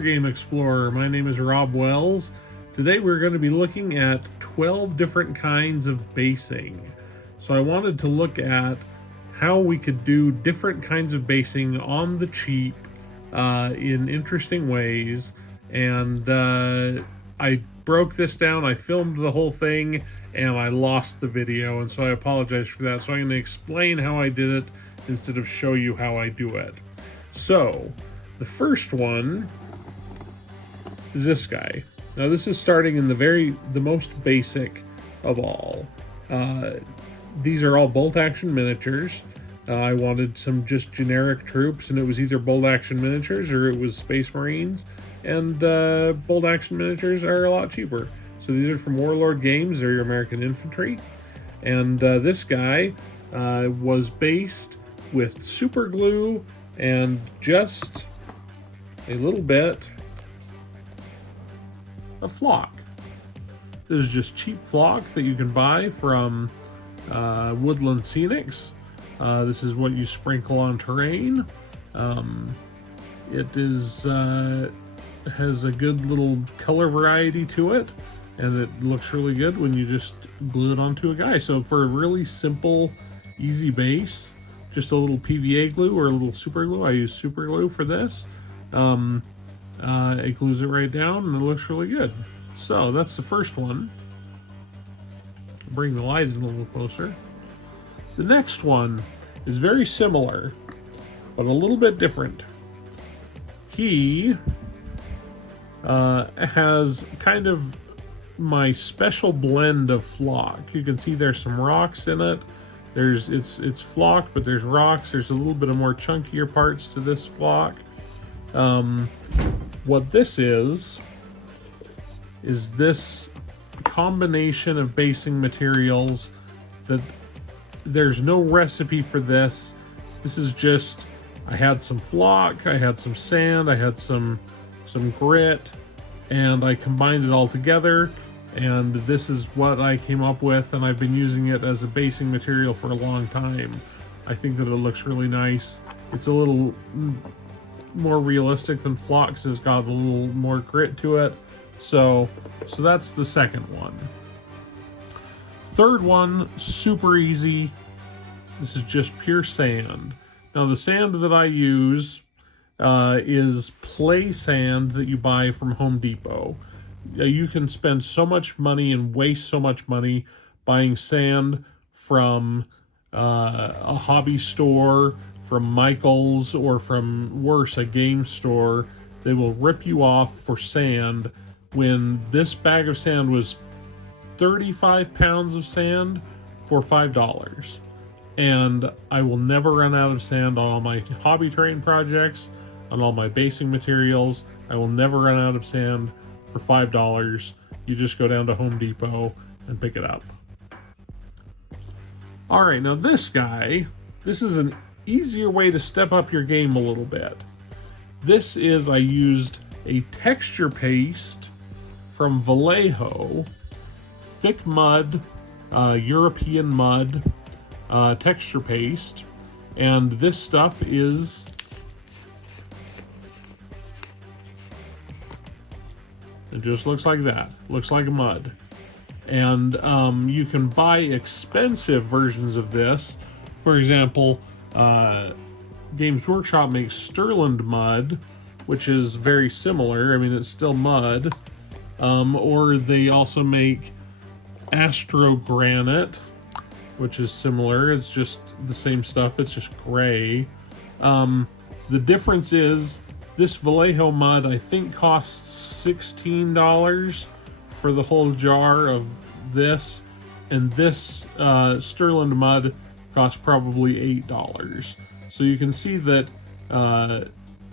Wargame Explorer. My name is Rob Wells. Today we're going to be looking at 12 different kinds of basing. So I wanted to look at how we could do different kinds of basing on the cheap in interesting ways. And I broke this down, I filmed the whole thing, and I lost the video, and so I apologize for that. So I'm going to explain how I did it instead of show you how I do it. So the first one is this guy. Now this is starting in the most basic of all. These are all bolt action miniatures. I wanted some just generic troops, and it was either bolt action miniatures or it was Space Marines, and bolt action miniatures are a lot cheaper. So these are from Warlord Games. They're your American infantry, and this guy was based with super glue and just a little bit of flock. This is just cheap flock that you can buy from Woodland Scenics. This is what you sprinkle on terrain. It is has a good little color variety to it, and it looks really good when you just glue it onto a guy. So for a really simple, easy base, just a little PVA glue or a little super glue. I use super glue for this. It glues it right down, and it looks really good. So that's the first one. Bring the light in a little closer. The next one is very similar, but a little bit different. He has kind of my special blend of flock. You can see there's some rocks in it. It's flock, but there's rocks. There's a little bit of more chunkier parts to this flock. What this is this combination of basing materials that there's no recipe for this. This is just, I had some flock, I had some sand, I had some grit, and I combined it all together, and this is what I came up with, and I've been using it as a basing material for a long time. I think that it looks really nice. It's a little more realistic than flock, because it's got a little more grit to it. So that's the second one. Third one, super easy. This is just pure sand. Now the sand that I use is play sand that you buy from Home Depot. You can spend so much money and waste so much money buying sand from a hobby store, from Michael's, or from worse, a game store. They will rip you off for sand, when this bag of sand was 35 pounds of sand for $5. And I will never run out of sand on all my hobby terrain projects, on all my basing materials. I will never run out of sand for $5. You just go down to Home Depot and pick it up. All right, now this guy, this is an easier way to step up your game a little bit. This is, I used a texture paste from Vallejo, thick mud, European mud, texture paste, and this stuff is it just looks like that. Looks like mud. And you can buy expensive versions of this. For example, Games Workshop makes Sterling mud, which is very similar. I mean, it's still mud. Or they also make Astro Granite, which is similar. It's just the same stuff. It's just gray. The difference is this Vallejo mud, I think, costs $16 for the whole jar of this, and this Sterling mud costs probably $8. So you can see that the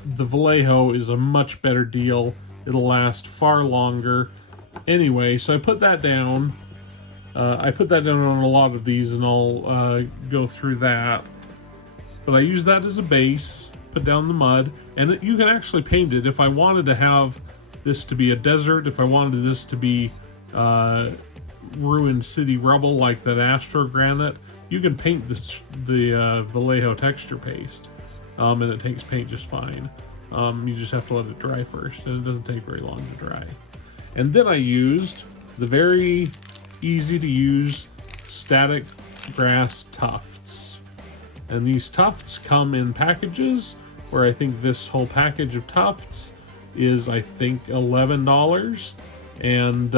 Vallejo is a much better deal. It'll last far longer. Anyway, so I put that down. I put that down on a lot of these, and I'll go through that. But I use that as a base, put down the mud, and you can actually paint it. If I wanted to have this to be a desert, if I wanted this to be ruined city rubble like that Astro Granite, you can paint the Vallejo texture paste, and it takes paint just fine. You just have to let it dry first, and it doesn't take very long to dry. And then I used the very easy to use static grass tufts. And these tufts come in packages, where I think this whole package of tufts is, I think, $11. And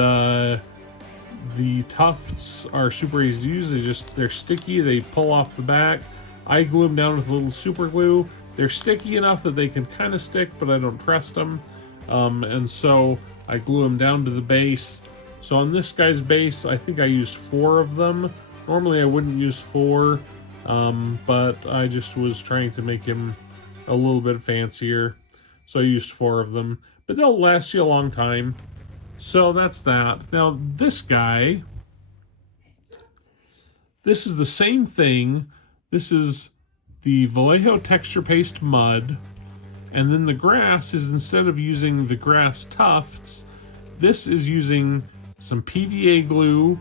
the tufts are super easy to use. They're sticky, they pull off the back. I glue them down with a little super glue. They're sticky enough that they can kind of stick, but I don't trust them. And so I glue them down to the base. So on this guy's base, I think I used 4 of them. Normally I wouldn't use 4, but I just was trying to make him a little bit fancier. So I used 4 of them, but they'll last you a long time. So that's that. Now this guy, this is the same thing. This is the Vallejo texture paste mud, and then the grass is, instead of using the grass tufts, this is using some PVA glue,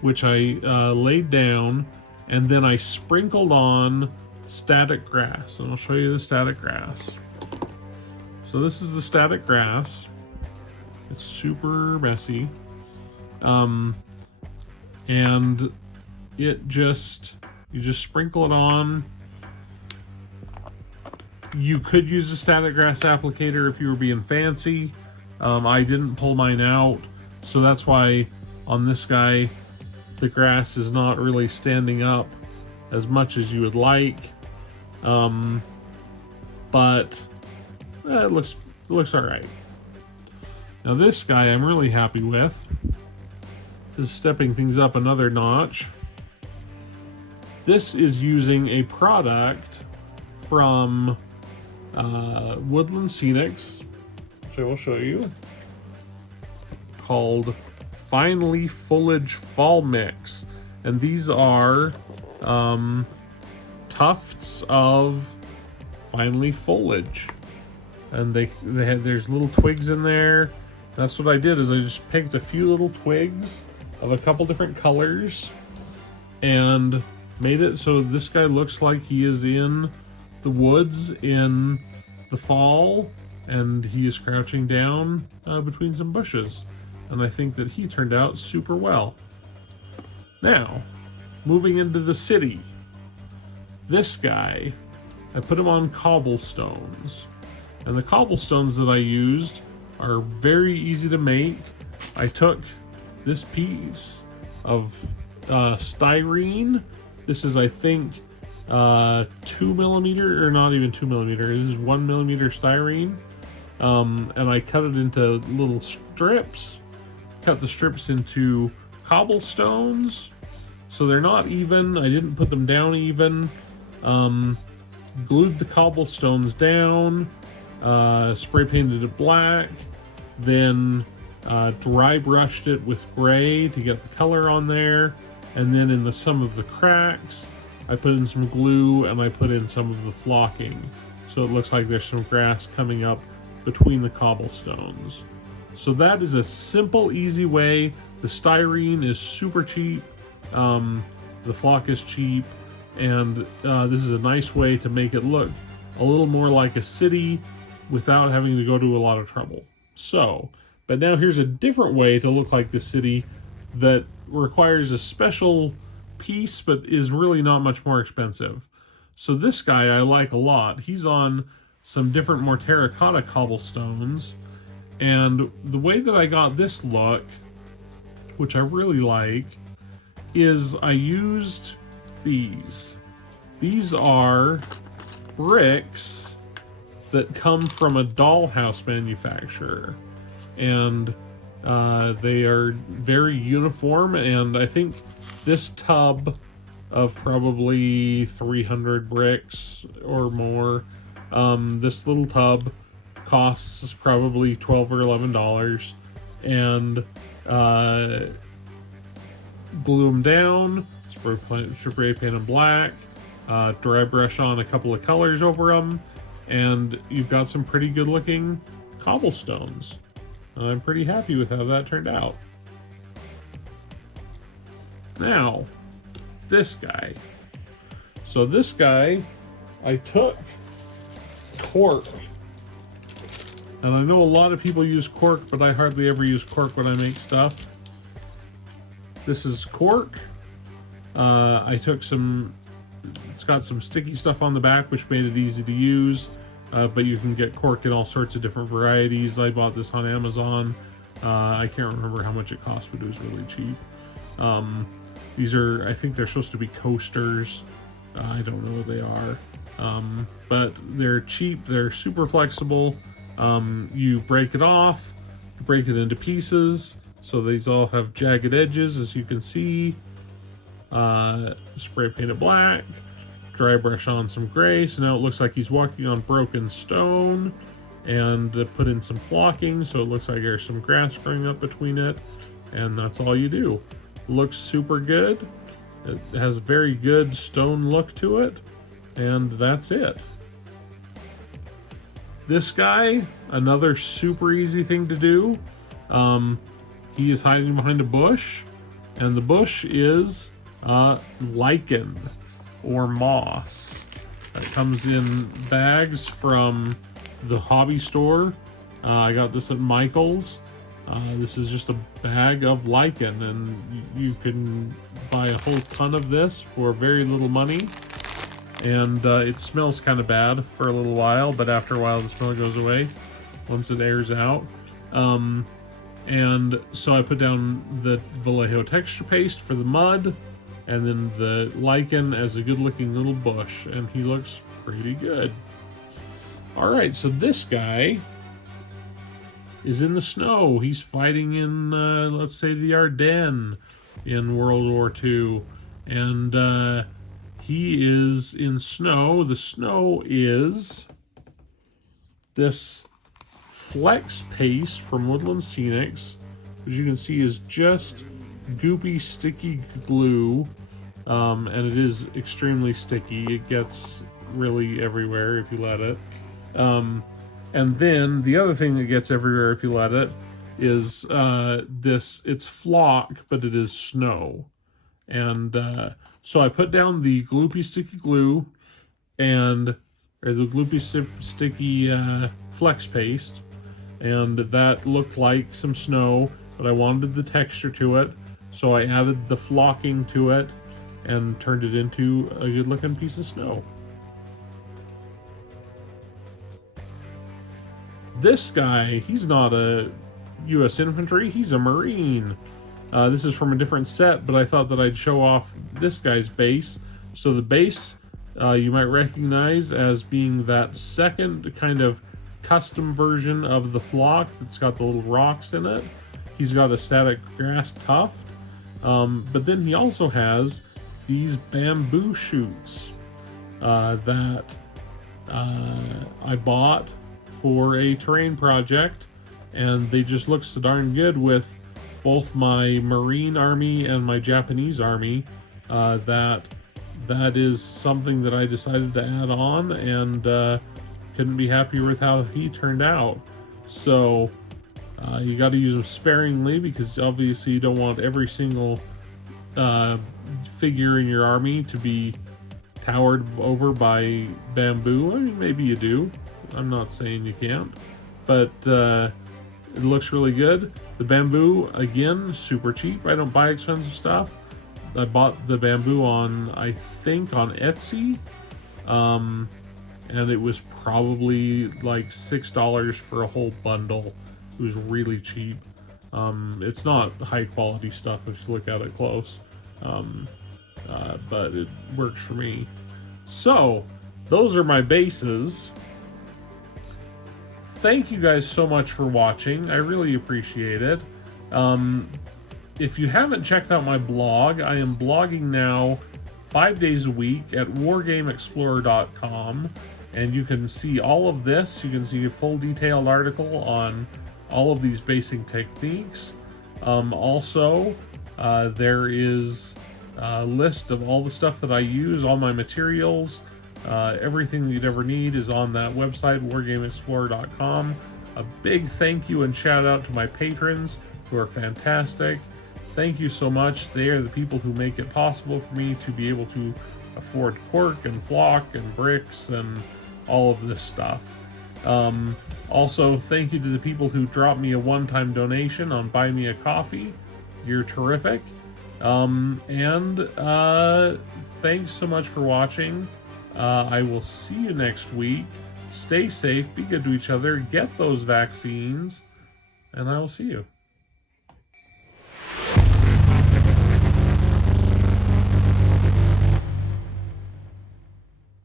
which I laid down, and then I sprinkled on static grass. And I'll show you the static grass. So this is the static grass. It's super messy. And you just sprinkle it on. You could use a static grass applicator if you were being fancy. I didn't pull mine out, so that's why on this guy the grass is not really standing up as much as you would like. But it looks all right. Now this guy I'm really happy with. This is stepping things up another notch. This is using a product from Woodland Scenics, which I will show you, called Fine Leaf Foliage Fall Mix. And these are tufts of fine leaf foliage. And there's little twigs in there. That's what I did, is I just picked a few little twigs of a couple different colors and made it so this guy looks like he is in the woods in the fall, and he is crouching down between some bushes. And I think that he turned out super well. Now, moving into the city. This guy, I put him on cobblestones. And the cobblestones that I used are very easy to make. I took this piece of styrene. This is, I think, 2mm, or not even 2mm. This is 1mm styrene. And I cut it into little strips. Cut the strips into cobblestones. So they're not even. I didn't put them down even. Glued the cobblestones down. Spray painted it black. Then dry brushed it with gray to get the color on there. And then in some of the cracks, I put in some glue and I put in some of the flocking. So it looks like there's some grass coming up between the cobblestones. So that is a simple, easy way. The styrene is super cheap. The flock is cheap. And this is a nice way to make it look a little more like a city without having to go to a lot of trouble. So, but now here's a different way to look like the city that requires a special piece, but is really not much more expensive. So this guy I like a lot. He's on some different, more terracotta cobblestones. And the way that I got this look, which I really like, is I used these. These are bricks that come from a dollhouse manufacturer. And they are very uniform, and I think this tub of probably 300 bricks or more, this little tub costs probably $12 or $11, and glue them down, spray paint them black, dry brush on a couple of colors over them, and you've got some pretty good looking cobblestones. And I'm pretty happy with how that turned out. Now, this guy. So this guy, I took cork And I know a lot of people use cork, but I hardly ever use cork when I make stuff. This is cork. I took some, it's got some sticky stuff on the back, which made it easy to use. But you can get cork in all sorts of different varieties. I bought this on Amazon. I can't remember how much it cost, but it was really cheap. These are, I think they're supposed to be coasters. I don't know what they are. But they're cheap, they're super flexible. You break it off, break it into pieces. So these all have jagged edges, as you can see. Spray paint it black. Dry brush on some gray, so now it looks like he's walking on broken stone, and put in some flocking so it looks like there's some grass growing up between it, and that's all you do. Looks super good. It has a very good stone look to it, and that's it. This guy, another super easy thing to do. He is hiding behind a bush, and the bush is lichen or moss. It comes in bags from the hobby store. I got this at Michael's. This is just a bag of lichen, and you can buy a whole ton of this for very little money. And it smells kind of bad for a little while, but after a while the smell goes away once it airs out. And so I put down the Vallejo texture paste for the mud, and then the lichen as a good looking little bush, and he looks pretty good. Alright, so this guy is in the snow. He's fighting in, let's say, the Ardennes in World War II. And he is in snow. The snow is this flex paste from Woodland Scenics, which you can see is just goopy, sticky glue, and it is extremely sticky. It gets really everywhere if you let it. And then the other thing that gets everywhere if you let it is it's flock, but it is snow. And so I put down the gloopy sticky glue or the gloopy sticky flex paste, and that looked like some snow, but I wanted the texture to it, so I added the flocking to it and turned it into a good looking piece of snow. This guy, he's not a U.S. infantry, he's a Marine. This is from a different set, but I thought that I'd show off this guy's base. So the base you might recognize as being that second kind of custom version of the flock that's got the little rocks in it. He's got a static grass tuft, but then he also has these bamboo shoots that I bought for a terrain project, and they just look so darn good with both my Marine army and my Japanese army that is something that I decided to add on, and couldn't be happier with how he turned out. So you got to use them sparingly, because obviously you don't want every single figure in your army to be towered over by bamboo. I mean, maybe you do. I'm not saying you can't, but it looks really good. The bamboo, again, super cheap. I don't buy expensive stuff. I bought the bamboo I think on Etsy, and it was probably like $6 for a whole bundle. It was really cheap. It's not high quality stuff if you look at it close, but it works for me. So those are my bases. Thank you guys so much for watching. I really appreciate it. If you haven't checked out my blog, I am blogging now 5 days a week at wargameexplorer.com, and you can see all of this. You can see a full detailed article on all of these basic techniques. Also, there is a list of all the stuff that I use, all my materials. Everything that you'd ever need is on that website, wargameexplorer.com. A big thank you and shout out to my patrons, who are fantastic. Thank you so much. They are the people who make it possible for me to be able to afford cork and flock and bricks and all of this stuff. Also, thank you to the people who dropped me a one-time donation on Buy Me a Coffee. You're terrific. Thanks so much for watching. I will see you next week. Stay safe, be good to each other, get those vaccines, and I will see you.